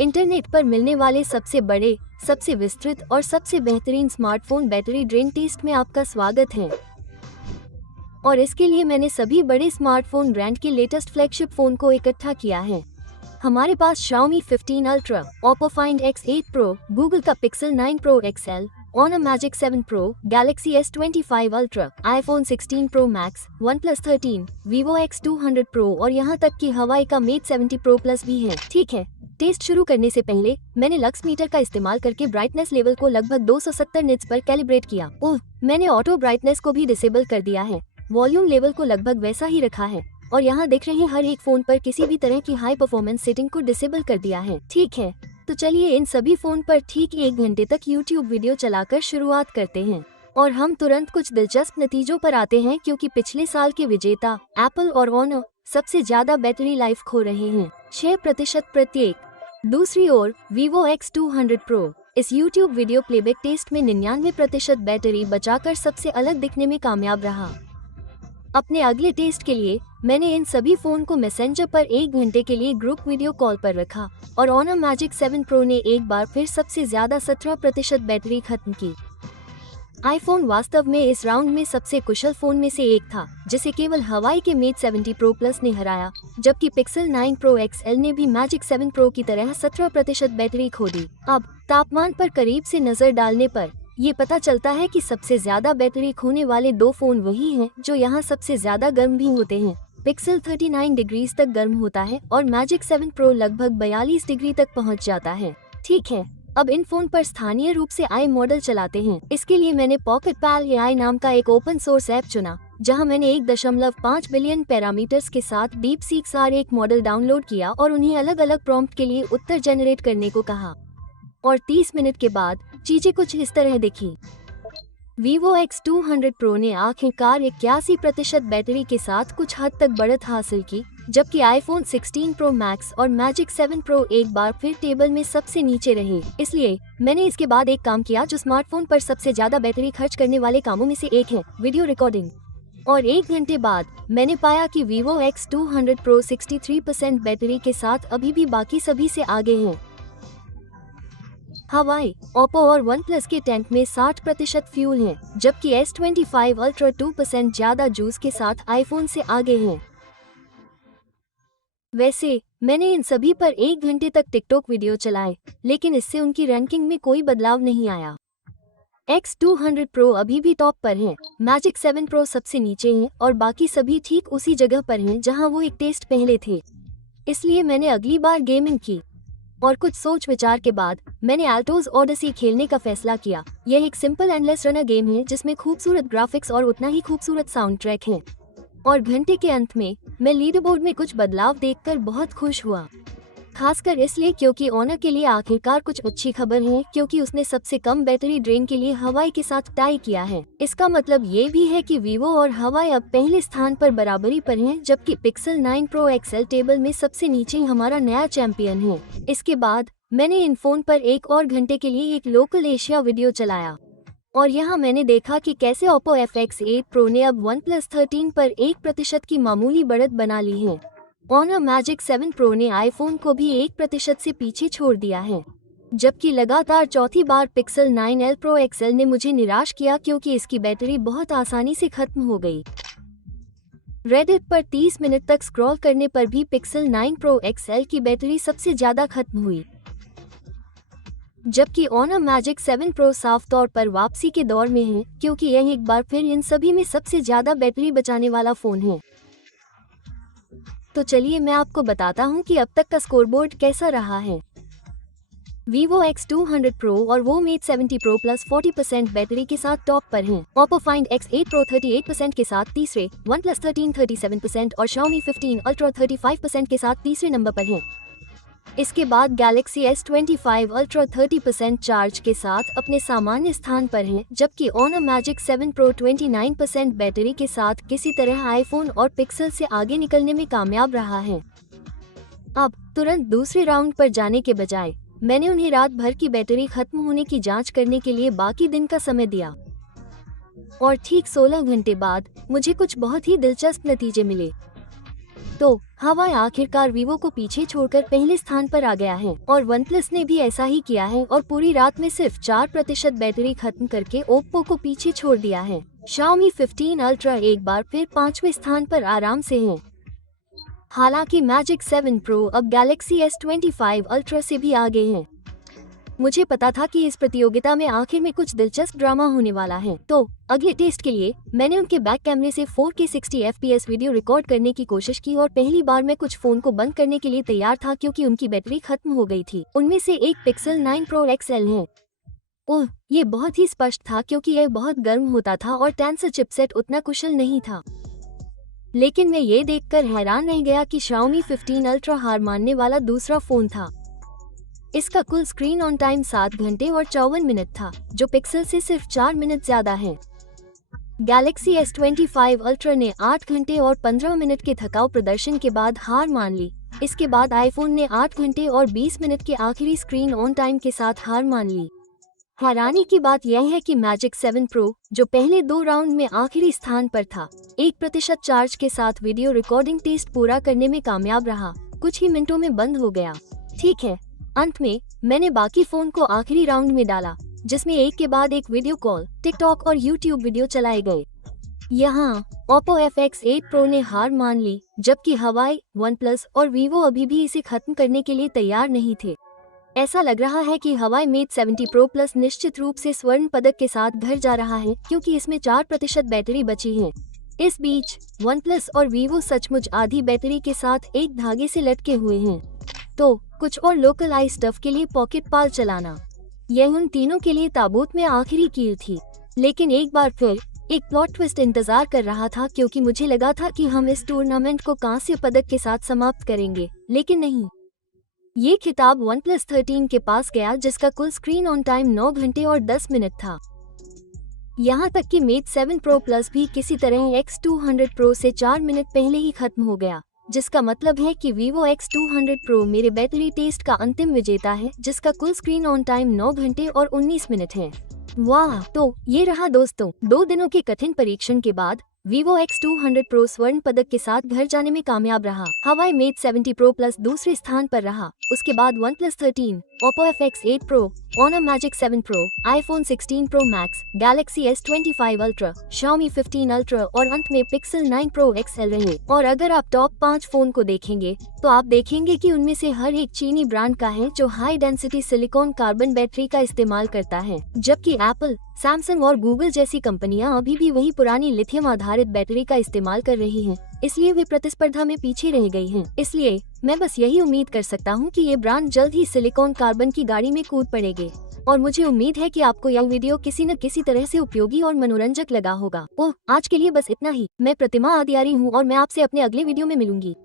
Internet पर मिलने वाले सबसे बड़े, सबसे विस्तृत और सबसे बेहतरीन स्मार्टफोन बैटरी ड्रेन टेस्ट में आपका स्वागत है। और इसके लिए मैंने सभी बड़े स्मार्टफोन ब्रांड के लेटेस्ट फ्लैगशिप फोन को इकट्ठा किया है। हमारे पास Xiaomi 15 Ultra, Oppo Find X8 Pro, Google का Pixel 9 Pro XL, Honor Magic 7 Pro, Galaxy S25 Ultra, iPhone 16 Pro Max, OnePlus 13, Vivo X200 Pro और यहाँ तक कि हवाई का Mate 70 Pro Plus भी है। ठीक है, टेस्ट शुरू करने से पहले मैंने लक्स मीटर का इस्तेमाल करके ब्राइटनेस लेवल को लगभग 270 निट्स पर कैलिब्रेट किया। ओह, मैंने ऑटो ब्राइटनेस को भी डिसेबल कर दिया है। वॉल्यूम लेवल को लगभग वैसा ही रखा है और यहाँ देख रहे हैं हर एक फोन पर किसी भी तरह की हाई परफॉर्मेंस सेटिंग को डिसेबल कर दिया है। ठीक है, तो चलिए इन सभी फोन पर ठीक 1 घंटे तक YouTube वीडियो चलाकर शुरुआत करते हैं और हम तुरंत कुछ दिलचस्प नतीजों पर आते हैं, क्योंकि पिछले साल के विजेता एप्पल और Honor सबसे ज्यादा बैटरी लाइफ खो रहे हैं, 6% प्रत्येक। दूसरी ओर Vivo X200 Pro इस YouTube वीडियो प्लेबैक टेस्ट में 99% बैटरी बचाकर सबसे अलग दिखने में कामयाब रहा। अपने अगले टेस्ट के लिए मैंने इन सभी फोन को मैसेंजर पर 1 घंटे के लिए ग्रुप वीडियो कॉल पर रखा और Honor Magic 7 Pro ने एक बार फिर सबसे ज्यादा 17% बैटरी खत्म की। आईफोन वास्तव में इस राउंड में सबसे कुशल फोन में से एक था, जिसे केवल हवाई के Mate 70 Pro Plus ने हराया, जबकि Pixel 9 Pro XL ने भी Magic 7 Pro की तरह 17% बैटरी खो दी। अब तापमान पर करीब से नजर डालने पर ये पता चलता है कि सबसे ज्यादा बैटरी खोने वाले 2 फोन वही हैं जो यहाँ सबसे ज्यादा गर्म भी होते हैं। Pixel 39 डिग्रीज तक गर्म होता है और Magic 7 Pro लगभग 42 डिग्री तक पहुँच जाता है। ठीक है, अब इन फोन पर स्थानीय रूप से आई मॉडल चलाते हैं। इसके लिए मैंने Pocket Pal AI नाम का एक ओपन सोर्स ऐप चुना, जहां मैंने 1.5 बिलियन पैरामीटर्स के साथ DeepSeek R1 मॉडल डाउनलोड किया और उन्हें अलग अलग प्रॉम्प्ट के लिए उत्तर जनरेट करने को कहा। और 30 मिनट के बाद चीजें कुछ इस तरह दिखी। Vivo X200 Pro ने आखिरकार 81% बैटरी के साथ कुछ हद तक बढ़त हासिल की, जबकि iPhone 16 Pro Max और Magic 7 Pro एक बार फिर टेबल में सबसे नीचे रहे। इसलिए मैंने इसके बाद एक काम किया जो स्मार्टफोन पर सबसे ज्यादा बैटरी खर्च करने वाले कामों में से एक है, वीडियो रिकॉर्डिंग। और 1 घंटे बाद मैंने पाया कि Vivo X200 Pro 63% बैटरी के साथ अभी भी बाकी सभी से आगे है। हवाई, Oppo और OnePlus के टैंक में 60% फ्यूल है, जबकि S25 Ultra 2% ज्यादा जूस के साथ आईफोन से आगे है। वैसे मैंने इन सभी पर 1 घंटे तक टिकटॉक वीडियो चलाए, लेकिन इससे उनकी रैंकिंग में कोई बदलाव नहीं आया। X200 Pro अभी भी टॉप पर है, Magic 7 Pro सबसे नीचे है और बाकी सभी ठीक उसी जगह पर हैं जहां वो एक टेस्ट पहले थे। इसलिए मैंने अगली बार गेमिंग की और कुछ सोच विचार के बाद मैंने Altos Odyssey खेलने का फैसला किया। यह एक सिंपल एंडलेस रनर गेम है जिसमें खूबसूरत ग्राफिक्स और उतना ही खूबसूरत साउंड ट्रैक है। और घंटे के अंत में मैं लीडरबोर्ड में कुछ बदलाव देखकर बहुत खुश हुआ, खासकर इसलिए क्योंकि Honor के लिए आखिरकार कुछ अच्छी खबर है, क्योंकि उसने सबसे कम बैटरी ड्रेन के लिए हवाई के साथ टाई किया है। इसका मतलब ये भी है कि Vivo और हवाई अब पहले स्थान पर बराबरी पर हैं, जबकि Pixel 9 Pro XL टेबल में सबसे नीचे हमारा नया चैंपियन है। इसके बाद मैंने इन फोन पर 1 और घंटे के लिए एक लोकल एशिया वीडियो चलाया और यहाँ मैंने देखा कि कैसे Oppo FX8 Pro ने अब OnePlus 13 पर 1% की मामूली बढ़त बना ली है। Honor Magic 7 Pro ने आईफोन को भी 1% से पीछे छोड़ दिया है, जबकि लगातार चौथी बार Pixel 9L Pro XL ने मुझे निराश किया, क्योंकि इसकी बैटरी बहुत आसानी से खत्म हो गई। Reddit पर 30 मिनट तक स्क्रॉल करने पर भी Pixel 9 Pro XL की बैटरी सबसे ज्यादा खत्म हुई, जबकि Honor Magic 7 Pro साफ तौर पर वापसी के दौर में है, क्योंकि यह एक बार फिर इन सभी में सबसे ज्यादा बैटरी बचाने वाला फोन है। तो चलिए मैं आपको बताता हूँ कि अब तक का स्कोरबोर्ड कैसा रहा है। Vivo X200 Pro और वो Mate 70 Pro Plus 40% बैटरी के साथ टॉप पर हैं। Oppo Find X8 Pro 38% के साथ तीसरे, OnePlus 13 37% और Xiaomi 15 Ultra 35% के साथ तीसरे नंबर पर हैं। इसके बाद Galaxy S25 Ultra 30% चार्ज के साथ अपने सामान्य स्थान पर है, जबकि Honor Magic 7 Pro 29% बैटरी के साथ किसी तरह आईफोन और पिक्सल से आगे निकलने में कामयाब रहा है। अब तुरंत दूसरे राउंड पर जाने के बजाय मैंने उन्हें रात भर की बैटरी खत्म होने की जांच करने के लिए बाकी दिन का समय दिया और ठीक 16 घंटे बाद मुझे कुछ बहुत ही दिलचस्प नतीजे मिले। तो हवाई आखिरकार वीवो को पीछे छोड़कर पहले स्थान पर आ गया है और OnePlus ने भी ऐसा ही किया है और पूरी रात में सिर्फ 4% बैटरी खत्म करके ओप्पो को पीछे छोड़ दिया है। Xiaomi 15 अल्ट्रा एक बार फिर 5वें स्थान पर आराम से है। हालांकि Magic 7 Pro अब Galaxy S25 अल्ट्रा से भी आगे है। मुझे पता था कि इस प्रतियोगिता में आखिर में कुछ दिलचस्प ड्रामा होने वाला है, तो अगले टेस्ट के लिए मैंने उनके बैक कैमरे से 4K 60 FPS वीडियो रिकॉर्ड करने की कोशिश की और पहली बार मैं कुछ फोन को बंद करने के लिए तैयार था क्योंकि उनकी बैटरी खत्म हो गई थी। उनमें से एक Pixel 9 Pro XL है। ओह, ये बहुत ही स्पष्ट था क्योंकि यह बहुत गर्म होता था और टेंसर चिपसेट उतना कुशल नहीं था। लेकिन मैं ये देखकर हैरान रह गया कि Xiaomi 15 अल्ट्रा हार मानने वाला दूसरा फोन था। इसका कुल स्क्रीन ऑन टाइम 7 घंटे और 54 मिनट था, जो पिक्सल से सिर्फ 4 मिनट ज्यादा है। Galaxy S25 अल्ट्रा ने 8 घंटे और 15 मिनट के थकाऊ प्रदर्शन के बाद हार मान ली। इसके बाद आईफोन ने 8 घंटे और 20 मिनट के आखिरी स्क्रीन ऑन टाइम के साथ हार मान ली। हैरानी की बात यह है कि Magic 7 Pro, जो पहले 2 राउंड में आखिरी स्थान पर था, 1% चार्ज के साथ वीडियो रिकॉर्डिंग टेस्ट पूरा करने में कामयाब रहा। कुछ ही मिनटों में बंद हो गया। ठीक है, अंत में मैंने बाकी फोन को आखिरी राउंड में डाला, जिसमें एक के बाद एक वीडियो कॉल, टिकटॉक और यूट्यूब वीडियो चलाए गए। यहाँ Oppo FX8 Pro ने हार मान ली, जबकि हवाई, OnePlus और Vivo अभी भी इसे खत्म करने के लिए तैयार नहीं थे। ऐसा लग रहा है कि हवाई Mate 70 Pro Plus निश्चित रूप से स्वर्ण पदक के साथ घर जा रहा है क्योंकि इसमें 4% बैटरी बची है। इस बीच OnePlus और Vivo सचमुच आधी बैटरी के साथ एक धागे से लटके हुए हैं। तो कुछ और लोकल आई स्टफ के लिए पॉकेट पाल चलाना, यह उन तीनों के लिए ताबूत में आखिरी कील थी। लेकिन एक बार फिर एक प्लॉट ट्विस्ट इंतजार कर रहा था क्योंकि मुझे लगा था कि हम इस टूर्नामेंट को कांस्य पदक के साथ समाप्त करेंगे, लेकिन नहीं। ये खिताब OnePlus 13 के पास गया, जिसका कुल स्क्रीन ऑन टाइम 9 घंटे और 10 मिनट था। यहाँ तक कि Mate 7 Pro Plus भी किसी तरह X200 Pro से 4 मिनट पहले ही खत्म हो गया, जिसका मतलब है कि Vivo X200 Pro मेरे बैटरी टेस्ट का अंतिम विजेता है, जिसका कुल स्क्रीन ऑन टाइम 9 घंटे और 19 मिनट है। वाह, तो ये रहा दोस्तों, 2 दिनों के कठिन परीक्षण के बाद Vivo X200 Pro स्वर्ण पदक के साथ घर जाने में कामयाब रहा। हवाई Mate 70 Pro Plus दूसरे स्थान पर रहा। उसके बाद OnePlus 13, Oppo FX8 Pro, Honor Magic 7 Pro, iPhone 16 Pro Max, Galaxy S25 Ultra, Xiaomi 15 Ultra और अंत में Pixel 9 Pro XL रहे। और अगर आप टॉप 5 फोन को देखेंगे तो आप देखेंगे कि उनमें से हर एक चीनी ब्रांड का है जो high density silicon carbon battery का इस्तेमाल करता है, जबकि एप्पल, सैमसंग और गूगल जैसी कंपनियां अभी भी वही पुरानी लिथियम आधारित बैटरी का इस्तेमाल कर रही हैं, इसलिए वे प्रतिस्पर्धा में पीछे रह गई हैं। इसलिए मैं बस यही उम्मीद कर सकता हूं कि ये ब्रांड जल्द ही सिलिकॉन कार्बन की गाड़ी में कूद पड़ेंगे। और मुझे उम्मीद है कि आपको यह वीडियो किसी न किसी तरह से उपयोगी और मनोरंजक लगा होगा। ओह, आज के लिए बस इतना ही। मैं प्रतिमा आदियारी हूँ और मैं आपसे अपने अगले वीडियो में मिलूंगी।